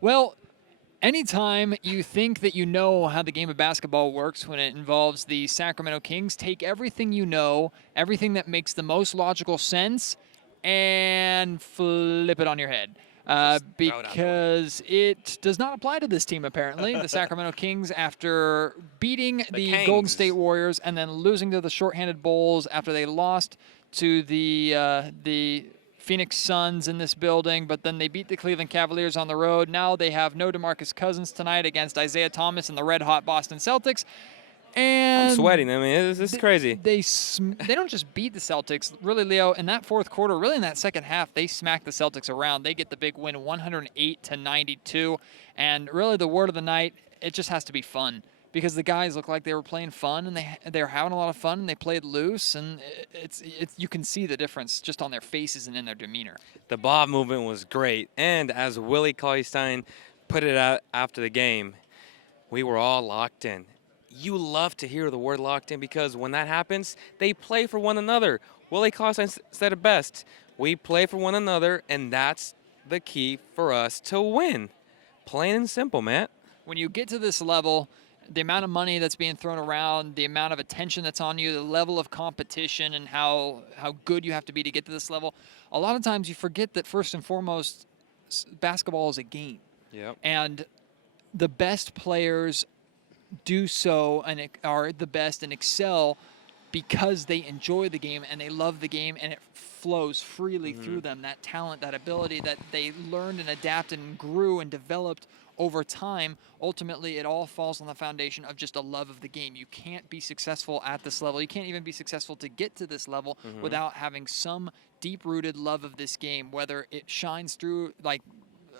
Well, anytime you think that you know how the game of basketball works when it involves the Sacramento Kings, take everything you know, everything that makes the most logical sense, and flip it on your head. Just throw it out the way. Because it does not apply to this team, apparently. The Sacramento Kings, after beating the Golden Kings. State Warriors and then losing to the shorthanded Bulls after they lost to the Phoenix Suns in this building, but then they beat the Cleveland Cavaliers on the road. Now they have no DeMarcus Cousins tonight against Isaiah Thomas and the red-hot Boston Celtics. And I'm sweating. I mean, this is crazy. They don't just beat the Celtics. Really, Leo, in that fourth quarter, really in that second half, they smacked the Celtics around. They get the big win, 108-92. And really the word of the night, it just has to be fun. Because the guys look like they were playing fun, and they were having a lot of fun, and they played loose, and it's you can see the difference just on their faces and in their demeanor. The Bob movement was great, and as Willie Cauley-Stein put it out after the game, we were all locked in. You love to hear the word locked in because when that happens, they play for one another. Willie Cauley-Stein said it best. We play for one another, and that's the key for us to win. Plain and simple, Matt. When you get to this level, the amount of money that's being thrown around, the amount of attention that's on you, the level of competition and how good you have to be to get to this level, a lot of times you forget that first and foremost, basketball is a game. Yep. And the best players do so and are the best and excel because they enjoy the game and they love the game and it flows freely through them. That talent, that ability that they learned and adapted and grew and developed over time, ultimately it all falls on the foundation of just a love of the game. You can't be successful at this level. You can't even be successful to get to this level without having some deep-rooted love of this game, whether it shines through like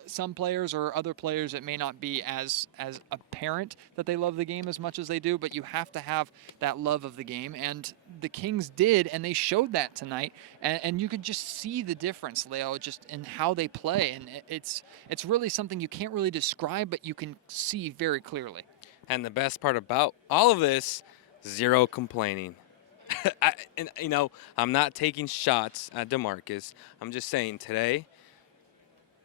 some players or other players, it may not be as apparent that they love the game as much as they do, but you have to have that love of the game, and the Kings did, and they showed that tonight, and you could just see the difference, Leo, just in how they play, and it's really something you can't really describe, but you can see very clearly. And the best part about all of this, zero complaining. I'm not taking shots at DeMarcus. I'm just saying today,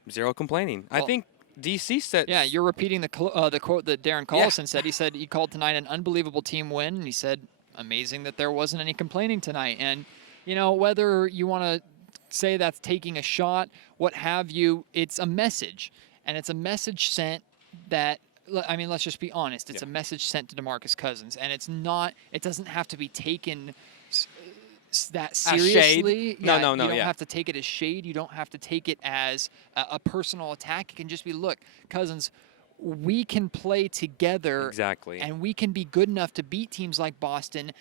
zero complaining. Well, I think DC said. Yeah, you're repeating the quote that Darren Collison said. He said he called tonight an unbelievable team win, and he said, amazing that there wasn't any complaining tonight. And, whether you want to say that's taking a shot, what have you, it's a message. And it's a message sent that, I mean, let's just be honest. It's a message sent to DeMarcus Cousins. And it doesn't have to be taken that seriously. No, You don't yeah. have to take it as shade. You don't have to take it as a personal attack. It can just be, look, Cousins, we can play together. Exactly. And we can be good enough to beat teams like Boston.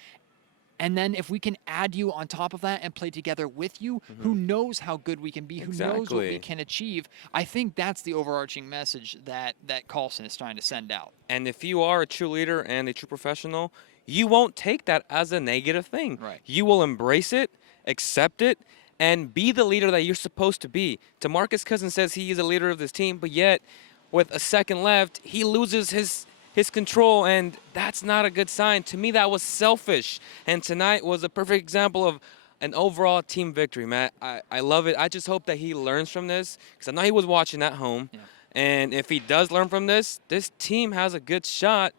And then if we can add you on top of that and play together with you, who knows how good we can be, who knows what we can achieve. I think that's the overarching message that Collison is trying to send out. And if you are a true leader and a true professional, you won't take that as a negative thing. Right. You will embrace it, accept it, and be the leader that you're supposed to be. DeMarcus Cousins says he is a leader of this team, but yet with a second left, he loses his control, and that's not a good sign. To me, that was selfish. And tonight was a perfect example of an overall team victory, Matt. I love it. I just hope that he learns from this, because I know he was watching at home. Yeah. And if he does learn from this team has a good shot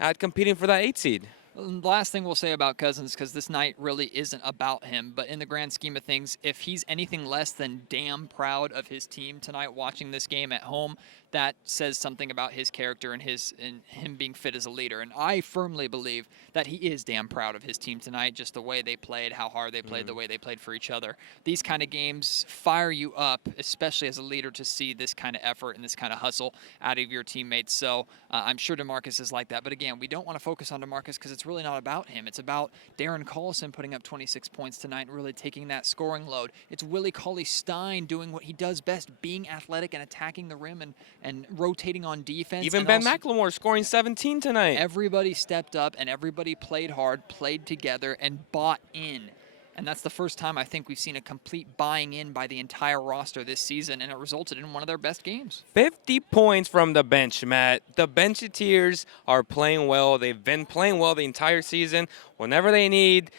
at competing for that 8 seed. The last thing we'll say about Cousins, because this night really isn't about him, but in the grand scheme of things, if he's anything less than damn proud of his team tonight watching this game at home, that says something about his character and him being fit as a leader. And I firmly believe that he is damn proud of his team tonight, just the way they played, how hard they played, the way they played for each other. These kind of games fire you up, especially as a leader, to see this kind of effort and this kind of hustle out of your teammates. So I'm sure DeMarcus is like that. But again, we don't want to focus on DeMarcus because it's really not about him. It's about Darren Collison putting up 26 points tonight and really taking that scoring load. It's Willie Cauley-Stein doing what he does best, being athletic and attacking the rim and rotating on defense. Even Ben McLemore scoring 17 tonight. Everybody stepped up and everybody played hard, played together, and bought in. And that's the first time I think we've seen a complete buying in by the entire roster this season, and it resulted in one of their best games. 50 points from the bench, Matt. The Benchiteers are playing well. They've been playing well the entire season. Whenever they need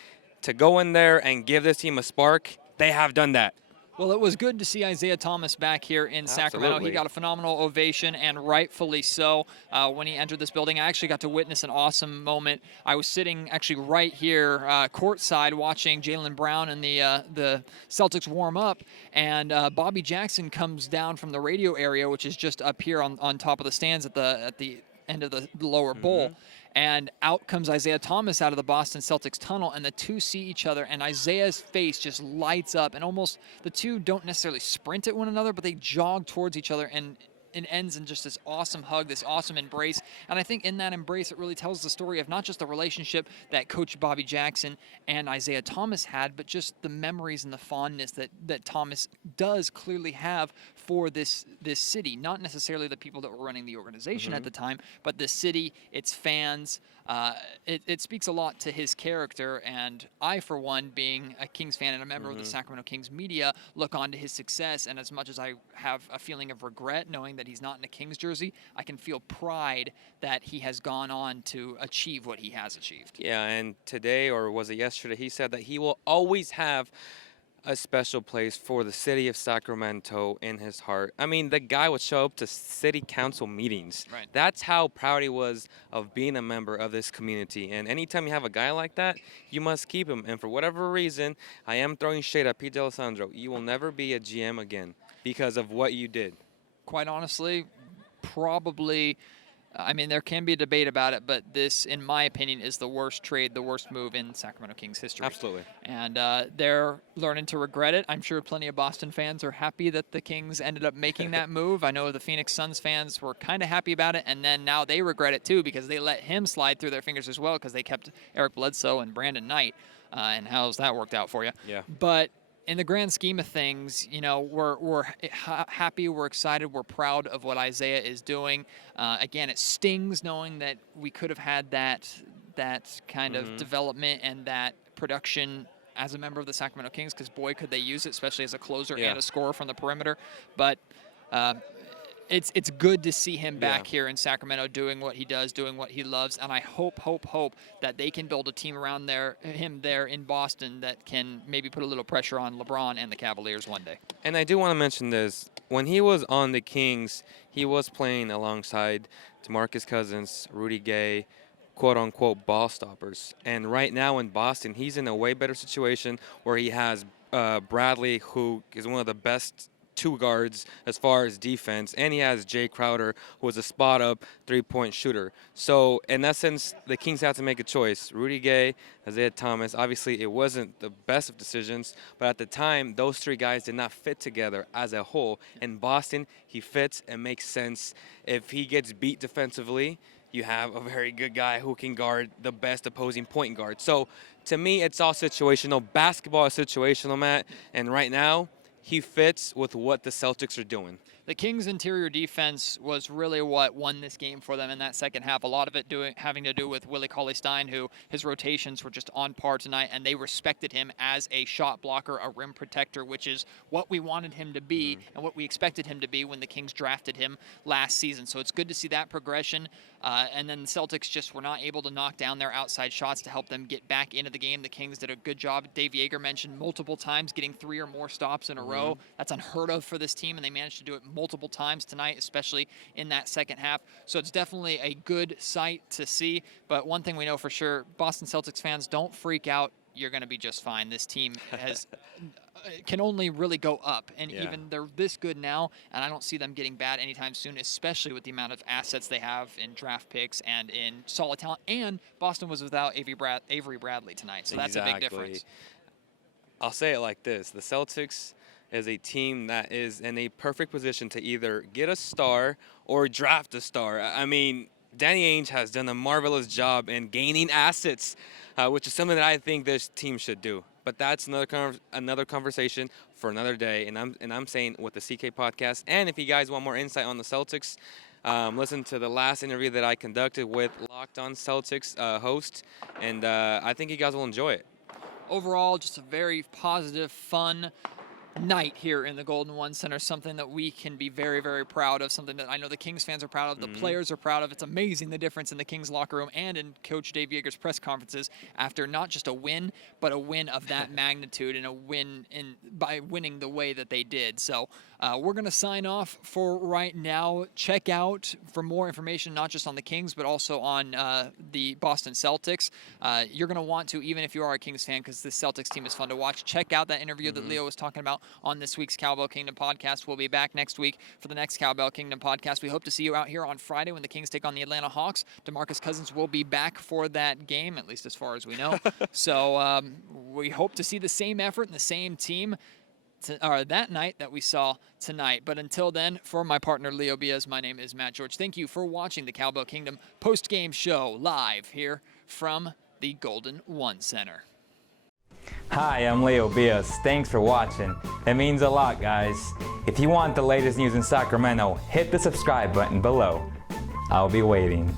to go in there and give this team a spark, they have done that. Well, it was good to see Isaiah Thomas back here in Sacramento. Absolutely. He got a phenomenal ovation, and rightfully so, when he entered this building. I actually got to witness an awesome moment. I was sitting actually right here courtside watching Jaylen Brown and the Celtics warm up, and Bobby Jackson comes down from the radio area, which is just up here on top of the stands at the end of the lower bowl. And out comes Isaiah Thomas out of the Boston Celtics tunnel, and the two see each other, and Isaiah's face just lights up, and almost the two don't necessarily sprint at one another, but they jog towards each other, and it ends in just this awesome hug, this awesome embrace. And I think in that embrace, it really tells the story of not just the relationship that Coach Bobby Jackson and Isaiah Thomas had, but just the memories and the fondness that Thomas does clearly have for this city. Not necessarily the people that were running the organization at the time, but the city, its fans. It speaks a lot to his character, and I, for one, being a Kings fan and a member of the Sacramento Kings media, look on to his success, and as much as I have a feeling of regret knowing that he's not in a Kings jersey, I can feel pride that he has gone on to achieve what he has achieved. Yeah, and today, or was it yesterday, he said that he will always have a special place for the city of Sacramento in his heart. I mean, the guy would show up to city council meetings. Right. That's how proud he was of being a member of this community. And anytime you have a guy like that, you must keep him. And for whatever reason, I am throwing shade at Pete D'Alessandro. You will never be a GM again because of what you did. Quite honestly, probably. I mean, there can be a debate about it, but this, in my opinion, is the worst trade, the worst move in Sacramento Kings history. Absolutely. And they're learning to regret it. I'm sure plenty of Boston fans are happy that the Kings ended up making that move. I know the Phoenix Suns fans were kind of happy about it, and then now they regret it too because they let him slide through their fingers as well because they kept Eric Bledsoe and Brandon Knight. And how's that worked out for you? Yeah. But in the grand scheme of things, you know, we're happy, we're excited, we're proud of what Isaiah is doing. Again, it stings knowing that we could have had that kind of development and that production as a member of the Sacramento Kings, because boy, could they use it, especially as a closer and a scorer from the perimeter. But it's good to see him back here in Sacramento doing what he does, doing what he loves, and I hope that they can build a team around him there in Boston that can maybe put a little pressure on LeBron and the Cavaliers one day. And I do want to mention this. When he was on the Kings, he was playing alongside DeMarcus Cousins, Rudy Gay, quote-unquote ball stoppers. And right now in Boston, he's in a way better situation where he has Bradley, who is one of the best two guards as far as defense, and he has Jay Crowder, who is a spot-up three-point shooter. So in essence, the Kings have to make a choice. Rudy Gay, Isaiah Thomas. Obviously, it wasn't the best of decisions, but at the time, those three guys did not fit together as a whole. In Boston, he fits and makes sense. If he gets beat defensively, you have a very good guy who can guard the best opposing point guard. So to me, it's all situational. Basketball is situational, Matt, and right now, he fits with what the Celtics are doing. The Kings' interior defense was really what won this game for them in that second half. A lot of it having to do with Willie Cauley-Stein, who his rotations were just on par tonight, and they respected him as a shot blocker, a rim protector, which is what we wanted him to be and what we expected him to be when the Kings drafted him last season. So it's good to see that progression. And then the Celtics just were not able to knock down their outside shots to help them get back into the game. The Kings did a good job. Dave Yeager mentioned multiple times getting 3 or more stops in a row. That's unheard of for this team, and they managed to do it multiple times tonight, especially in that second half. So it's definitely a good sight to see. But one thing we know for sure, Boston Celtics fans, don't freak out. You're going to be just fine. This team can only really go up, and even they're this good now, and I don't see them getting bad anytime soon, especially with the amount of assets they have in draft picks and in solid talent. And Boston was without Avery Bradley tonight, so that's a big difference. I'll say it like this. The Celtics is a team that is in a perfect position to either get a star or draft a star. I mean, Danny Ainge has done a marvelous job in gaining assets, which is something that I think this team should do. But that's another conversation for another day. And I'm saying with the CK podcast. And if you guys want more insight on the Celtics, listen to the last interview that I conducted with Locked On Celtics host, and I think you guys will enjoy it. Overall, just a very positive, fun, night here in the Golden One Center, something that we can be very, very proud of, something that I know the Kings fans are proud of, the players are proud of. It's amazing the difference in the Kings locker room and in Coach Dave Yeager's press conferences after not just a win, but a win of that magnitude and a win by winning the way that they did. So we're going to sign off for right now. Check out for more information, not just on the Kings, but also on the Boston Celtics. You're going to want to, even if you are a Kings fan, because the Celtics team is fun to watch, check out that interview that Leo was talking about on this week's Cowbell Kingdom podcast. We'll be back next week for the next Cowbell Kingdom podcast. We hope to see you out here on Friday when the Kings take on the Atlanta Hawks. DeMarcus Cousins will be back for that game, at least as far as we know. So we hope to see the same effort and the same team that night that we saw tonight. But until then, for my partner Leo Beas, my name is Matt George. Thank you for watching the Cowbell Kingdom post-game show live here from the Golden One Center. Hi, I'm Leo Beas. Thanks for watching. It means a lot, guys. If you want the latest news in Sacramento, hit the subscribe button below. I'll be waiting.